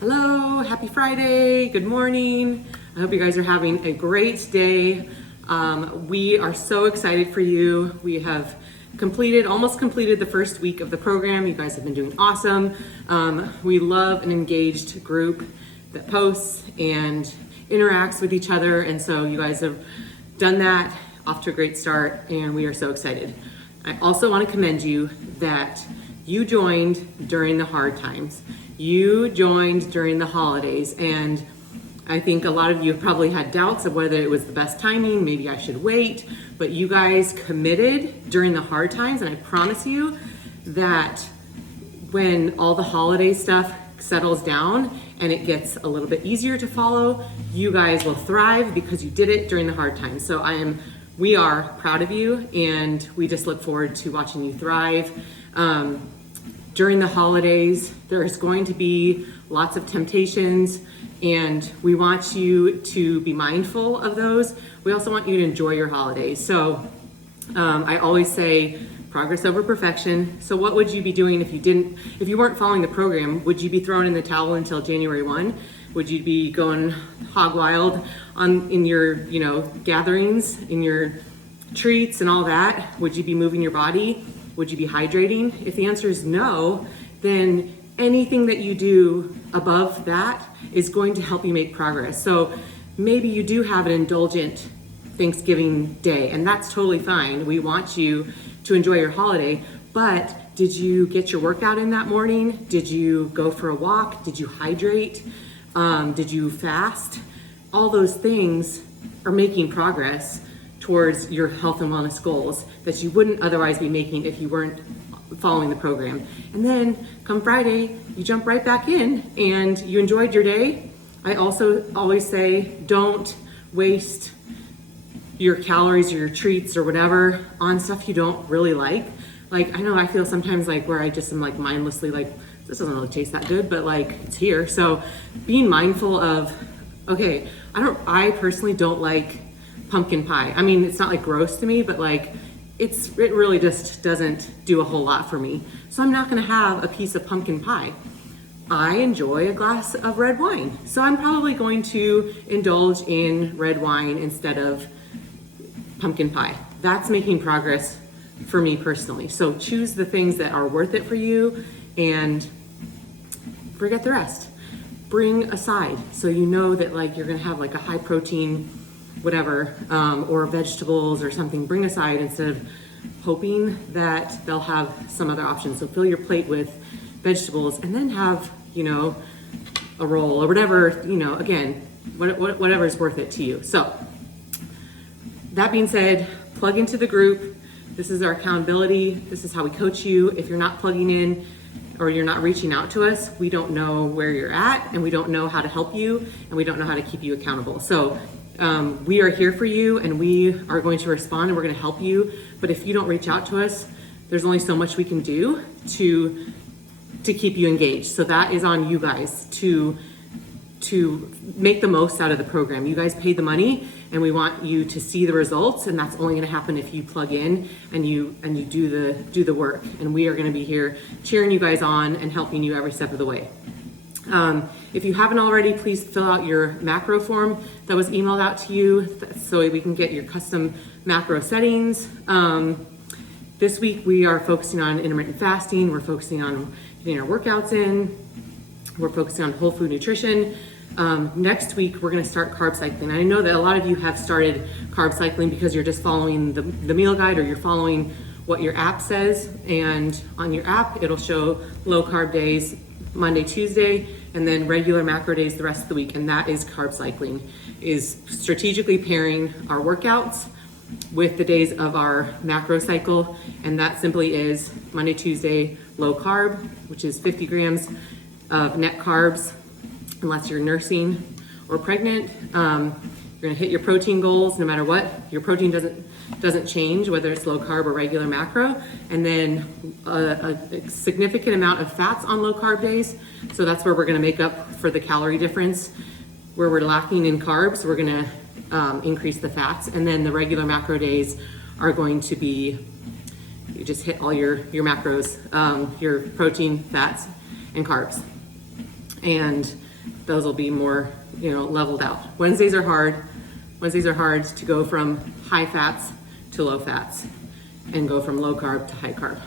Hello, happy Friday, good morning. I hope you guys are having a great day. We are so excited for you. We have almost completed the first week of the program. You guys have been doing awesome. We love an engaged group that posts and interacts with each other. And so you guys have done that, off to a great start, and we are so excited. I also want to commend you that you joined during the hard times. You joined during the holidays, and I think a lot of you have probably had doubts of whether it was the best timing, maybe I should wait, but you guys committed during the hard times, and I promise you that when all the holiday stuff settles down and it gets a little bit easier to follow, you guys will thrive because you did it during the hard times. So we are proud of you, and we just look forward to watching you thrive. During the holidays, there's going to be lots of temptations, and we want you to be mindful of those. We also want you to enjoy your holidays. So I always say progress over perfection. So what would you be doing if you weren't following the program? Would you be throwing in the towel until January 1? Would you be going hog wild in your gatherings, in your treats and all that? Would you be moving your body? Would you be hydrating? If the answer is no, then anything that you do above that is going to help you make progress. So maybe you do have an indulgent Thanksgiving day, and that's totally fine. We want you to enjoy your holiday, but did you get your workout in that morning? Did you go for a walk? Did you hydrate? Did you fast? All those things are making progress towards your health and wellness goals that you wouldn't otherwise be making if you weren't following the program. And then come Friday, you jump right back in and you enjoyed your day. I also always say, don't waste your calories or your treats or whatever on stuff you don't really like. Like, I know I feel sometimes like where I just am like mindlessly like, this doesn't really taste that good, but like it's here. So being mindful of, okay, I personally don't like pumpkin pie. I mean, it's not like gross to me, but like it really just doesn't do a whole lot for me. So I'm not gonna have a piece of pumpkin pie. I enjoy a glass of red wine. So I'm probably going to indulge in red wine instead of pumpkin pie. That's making progress for me personally. So choose the things that are worth it for you and forget the rest. Bring a side so you know that like you're gonna have like a high protein whatever, or vegetables or something. Bring a side instead of hoping that they'll have some other options. So fill your plate with vegetables and then have, a roll or whatever, again, whatever is worth it to you. So that being said, plug into the group. This is our accountability. This is how we coach you. If you're not plugging in or you're not reaching out to us, we don't know where you're at, and we don't know how to help you, and we don't know how to keep you accountable. So we are here for you, and we are going to respond, and we're going to help you. But if you don't reach out to us, there's only so much we can do to keep you engaged. So that is on you guys to make the most out of the program. You guys paid the money, and we want you to see the results, and that's only going to happen if you plug in and you do the work. And we are going to be here cheering you guys on and helping you every step of the way. If you haven't already, please fill out your macro form that was emailed out to you so we can get your custom macro settings. This week we are focusing on intermittent fasting. We're focusing on getting our workouts in. We're focusing on whole food nutrition. Next week we're going to start carb cycling. I know that a lot of you have started carb cycling because you're just following the meal guide, or you're following what your app says, and on your app it'll show low carb days Monday, Tuesday, and then regular macro days the rest of the week. And that is carb cycling, is strategically pairing our workouts with the days of our macro cycle. And that simply is Monday, Tuesday, low carb, which is 50 grams of net carbs, unless you're nursing or pregnant. You're gonna hit your protein goals no matter what. Your protein doesn't change, whether it's low carb or regular macro. And then a significant amount of fats on low carb days. So that's where we're gonna make up for the calorie difference. Where we're lacking in carbs, we're gonna increase the fats. And then the regular macro days are going to be, you just hit all your macros, your protein, fats, and carbs. And those will be more, leveled out. Wednesdays are hard. Wednesdays are hard to go from high fats to low fats and go from low carb to high carb.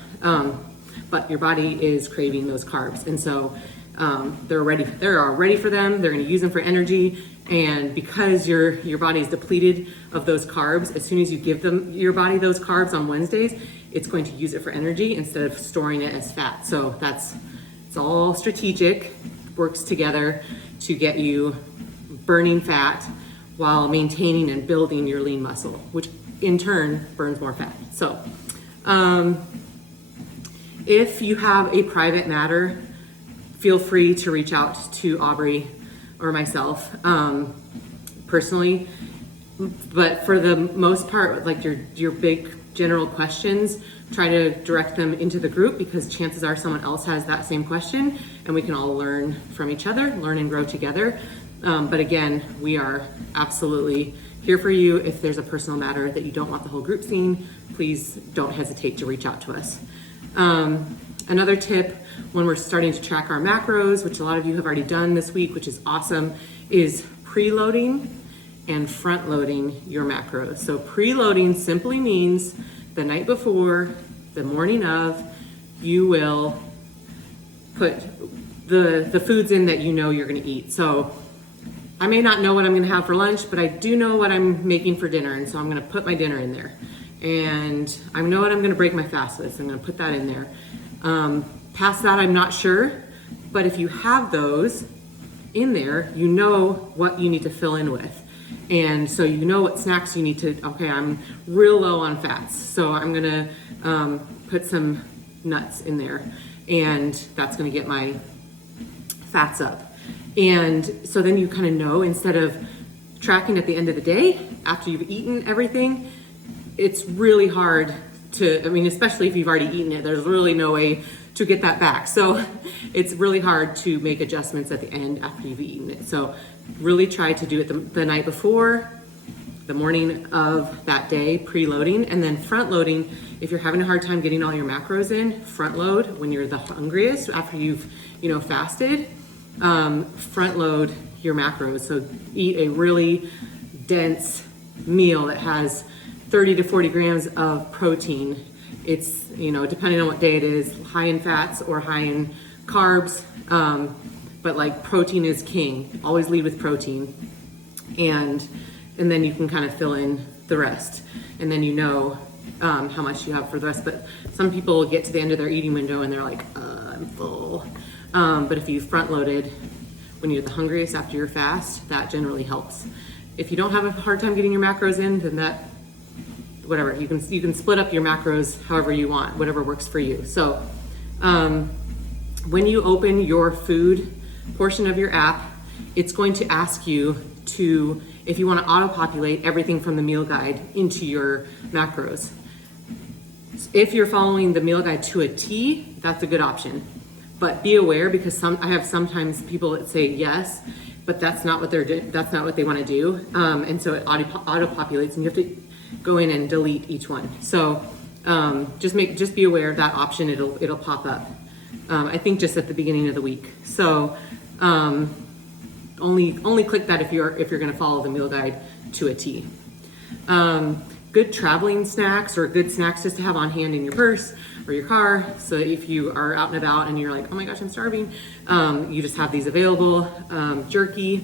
But your body is craving those carbs. And so they're ready for them. They're going to use them for energy. And because your body is depleted of those carbs, as soon as you give your body those carbs on Wednesdays, it's going to use it for energy instead of storing it as fat. So it's all strategic, works together to get you burning fat while maintaining and building your lean muscle, which in turn burns more fat. So if you have a private matter, feel free to reach out to Aubrey or myself personally. But for the most part, like your big general questions, try to direct them into the group, because chances are someone else has that same question and we can all learn from each other, learn and grow together. But again, we are absolutely here for you. If there's a personal matter that you don't want the whole group seeing, please don't hesitate to reach out to us. Another tip when we're starting to track our macros, which a lot of you have already done this week, which is awesome, is preloading and front loading your macros. So preloading simply means the night before, the morning of, you will put the foods in that you know you're gonna eat. So I may not know what I'm gonna have for lunch, but I do know what I'm making for dinner, and so I'm gonna put my dinner in there. And I know what I'm gonna break my fast with, so I'm gonna put that in there. Past that, I'm not sure, but if you have those in there, you know what you need to fill in with. And so you know what snacks you need to, okay, I'm real low on fats, so I'm gonna put some nuts in there, and that's gonna get my fats up. And so then you kind of know, instead of tracking at the end of the day after you've eaten everything, it's really hard to, especially if you've already eaten it, there's really no way to get that back. So it's really hard to make adjustments at the end after you've eaten it. So really try to do it the night before, the morning of that day, preloading, and then front loading. If you're having a hard time getting all your macros in, front load when you're the hungriest after you've fasted. Front load your macros. So eat a really dense meal that has 30 to 40 grams of protein. It's, depending on what day it is, high in fats or high in carbs. But like protein is king. Always lead with protein. And then you can kind of fill in the rest. And then you know how much you have for the rest. But some people get to the end of their eating window and they're like, I'm full. But if you front loaded when you're the hungriest after your fast, that generally helps. If you don't have a hard time getting your macros in, then that, whatever, you can split up your macros however you want, whatever works for you. So when you open your food portion of your app, it's going to ask you to, if you want to auto-populate everything from the meal guide into your macros. If you're following the meal guide to a T, that's a good option. But be aware, because I have sometimes people that say yes, but that's not what that's not what they want to do. And so it auto-populates, and you have to go in and delete each one. So just be aware of that option. It'll pop up. I think just at the beginning of the week. So only click that if you're going to follow the meal guide to a T. Good traveling snacks, or good snacks just to have on hand in your purse or your car. So if you are out and about and you're like, oh my gosh, I'm starving, you just have these available. Jerky,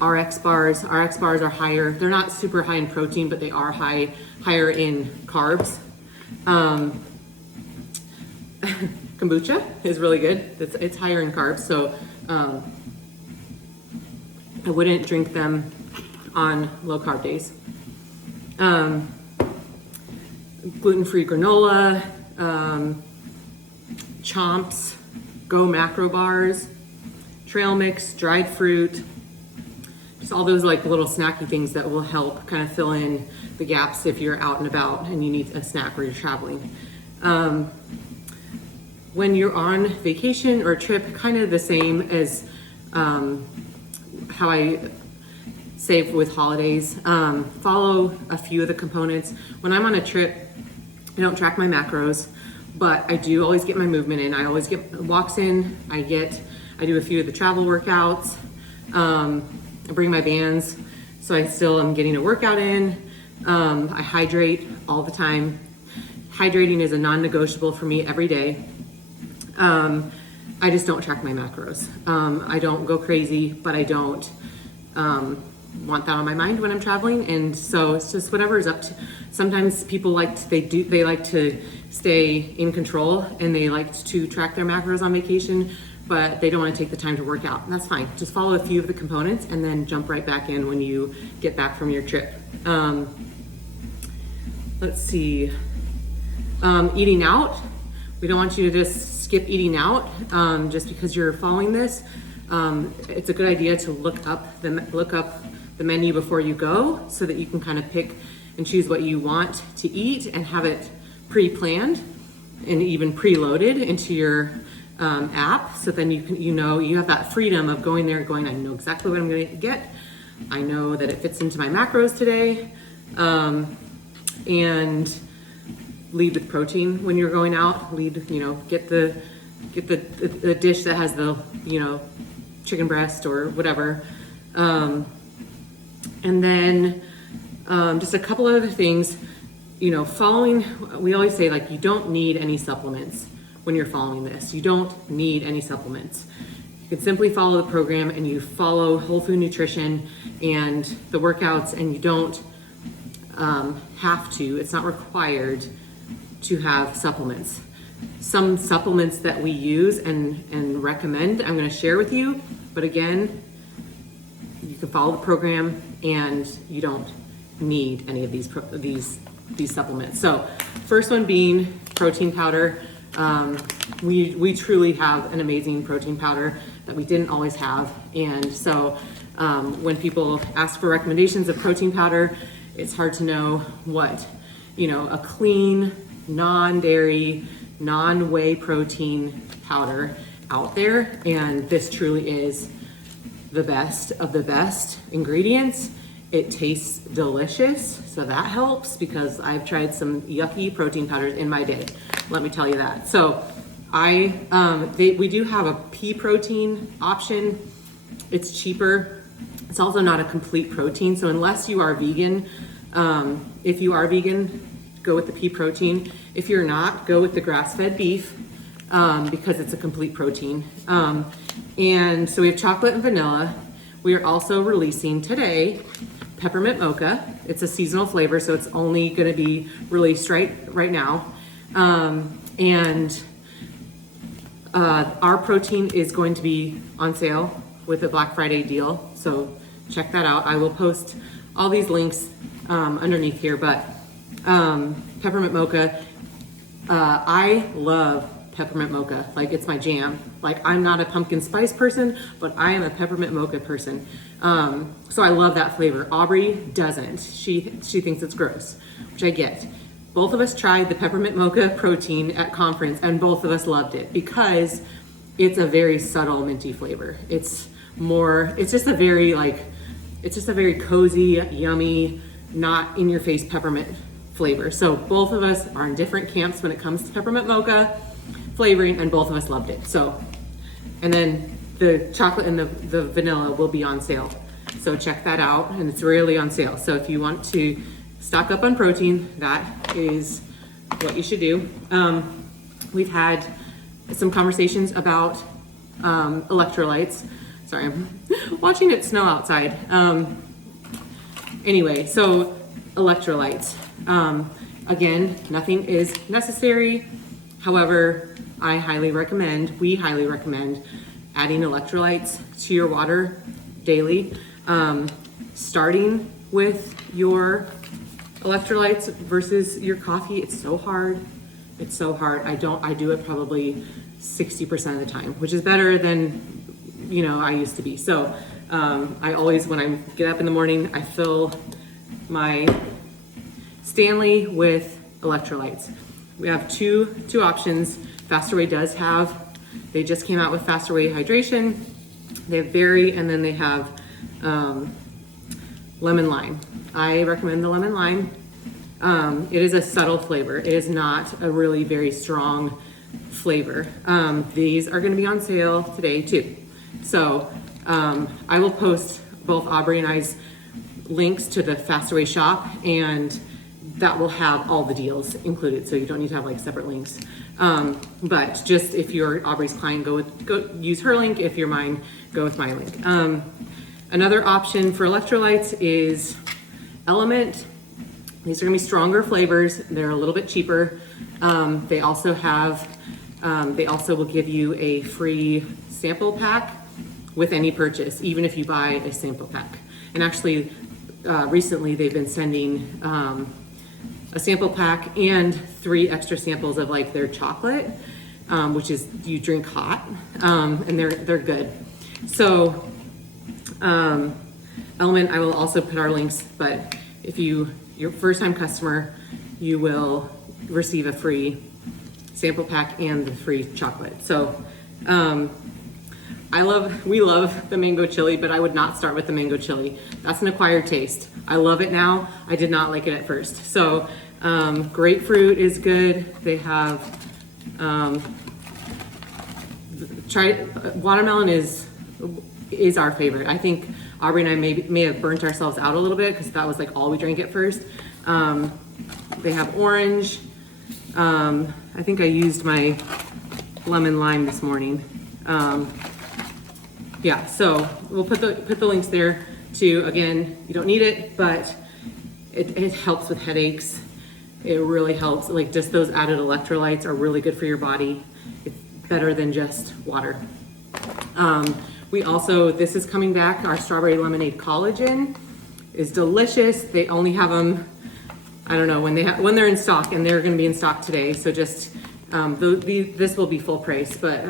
RX bars. RX bars are higher. They're not super high in protein, but they are higher in carbs. Kombucha is really good. It's higher in carbs, so I wouldn't drink them on low carb days. Gluten-free granola, Chomps, Go Macro bars, trail mix, dried fruit, just all those like little snacky things that will help kind of fill in the gaps if you're out and about and you need a snack or you're traveling. When you're on vacation or a trip, kind of the same as how I save with holidays. Follow a few of the components. When I'm on a trip, I don't track my macros, but I do always get my movement in. I always get walks in. I I do a few of the travel workouts. I bring my bands, so I still am getting a workout in. I hydrate all the time. Hydrating is a non-negotiable for me every day. I just don't track my macros. I don't go crazy, but I don't want that on my mind when I'm traveling, and so it's just whatever is up to. Sometimes people like to stay in control and they like to track their macros on vacation, but they don't want to take the time to work out, and that's fine. Just follow a few of the components and then jump right back in when you get back from your trip. Let's see. Eating out. We don't want you to just skip eating out just because you're following this. It's a good idea to look up the menu before you go so that you can kind of pick and choose what you want to eat and have it pre-planned and even preloaded into your app. So then you have that freedom of going there and going, I know exactly what I'm going to get. I know that it fits into my macros today. And lead with protein when you're going out. Get the dish that has the, chicken breast or whatever. And then just a couple of other things, following, we always say, like, you don't need any supplements when you're following this. You don't need any supplements. You can simply follow the program and you follow whole food nutrition and the workouts, and you don't have to, it's not required to have supplements. Some supplements that we use and recommend, I'm going to share with you, but again, you can follow the program and you don't need any of these supplements. So first one being protein powder. We truly have an amazing protein powder that we didn't always have, and so when people ask for recommendations of protein powder, it's hard to know what a clean, non-dairy, non-whey protein powder out there, and this truly is the best of the best ingredients. It tastes delicious, so that helps, because I've tried some yucky protein powders in my day, let me tell you that. So we do have a pea protein option. It's cheaper. It's also not a complete protein, so unless you are vegan, if you are vegan, go with the pea protein. If you're not, go with the grass-fed beef, because it's a complete protein. And so we have chocolate and vanilla. We are also releasing today peppermint mocha. It's a seasonal flavor, so it's only going to be released right now. And our protein is going to be on sale with a Black Friday deal, so check that out. I will post all these links underneath here, but peppermint mocha, I love peppermint mocha. Like, it's my jam. Like, I'm not a pumpkin spice person, but I am a peppermint mocha person. So I love that flavor. Aubrey doesn't. She thinks it's gross, which I get. Both of us tried the peppermint mocha protein at conference, and both of us loved it because it's a very subtle minty flavor. It's just a very cozy, yummy, not in your face peppermint flavor. So both of us are in different camps when it comes to peppermint mocha flavoring, and both of us loved it. So, and then the chocolate and the vanilla will be on sale. So check that out, and it's rarely on sale. So if you want to stock up on protein, that is what you should do. We've had some conversations about electrolytes. Sorry, I'm watching it snow outside. Anyway, so electrolytes. Again, nothing is necessary. However, we highly recommend adding electrolytes to your water daily. Starting with your electrolytes versus your coffee, it's so hard. I do it probably 60% of the time, which is better than I used to be. So I always, when I get up in the morning, I fill my Stanley with electrolytes. We have two options. Faster Way does have, they just came out with Faster Way hydration. They have berry, and then they have lemon lime. I recommend the lemon lime. It is a subtle flavor. It is not a really very strong flavor. These are going to be on sale today too. So I will post both Aubrey and I's links to the Fast Away shop, and that will have all the deals included, so you don't need to have like separate links. But just if you're Aubrey's client, go use her link. If you're mine, go with my link. Another option for electrolytes is Element. These are gonna be stronger flavors. They're a little bit cheaper. They also will give you a free sample pack with any purchase, even if you buy a sample pack. And actually, recently they've been sending a sample pack and 3 extra samples of like their chocolate, which is you drink hot, and they're good. So Element, I will also put our links, but if you're a first-time customer, you will receive a free sample pack and the free chocolate. So we love the mango chili, but I would not start with the mango chili. That's an acquired taste. I love it now. I did not like it at first. So grapefruit is good. They have watermelon is our favorite. I think Aubrey and I may have burnt ourselves out a little bit because that was like all we drank at first. They have orange. I think I used my lemon lime this morning. Yeah, so we'll put the links there too. Again, you don't need it, but it helps with headaches. It really helps. Like just those added electrolytes are really good for your body. It's better than just water. This is coming back. Our strawberry lemonade collagen is delicious. They only have them, I don't know when they're in stock, and they're going to be in stock today. So just this will be full price, but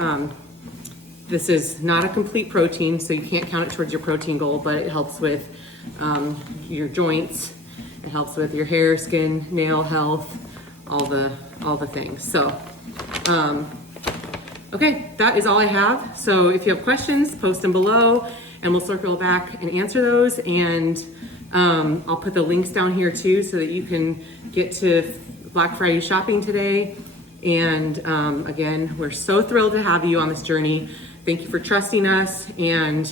this is not a complete protein, so you can't count it towards your protein goal, but it helps with your joints. It helps with your hair, skin, nail health, all the things. So, okay, that is all I have. So if you have questions, post them below, and we'll circle back and answer those. And I'll put the links down here too, so that you can get to Black Friday shopping today. And again, we're so thrilled to have you on this journey. Thank you for trusting us, and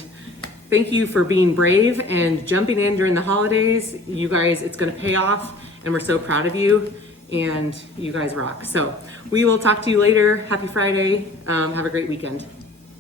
thank you for being brave and jumping in during the holidays. You guys, it's gonna pay off, and we're so proud of you, and you guys rock. So we will talk to you later. Happy Friday. Have a great weekend.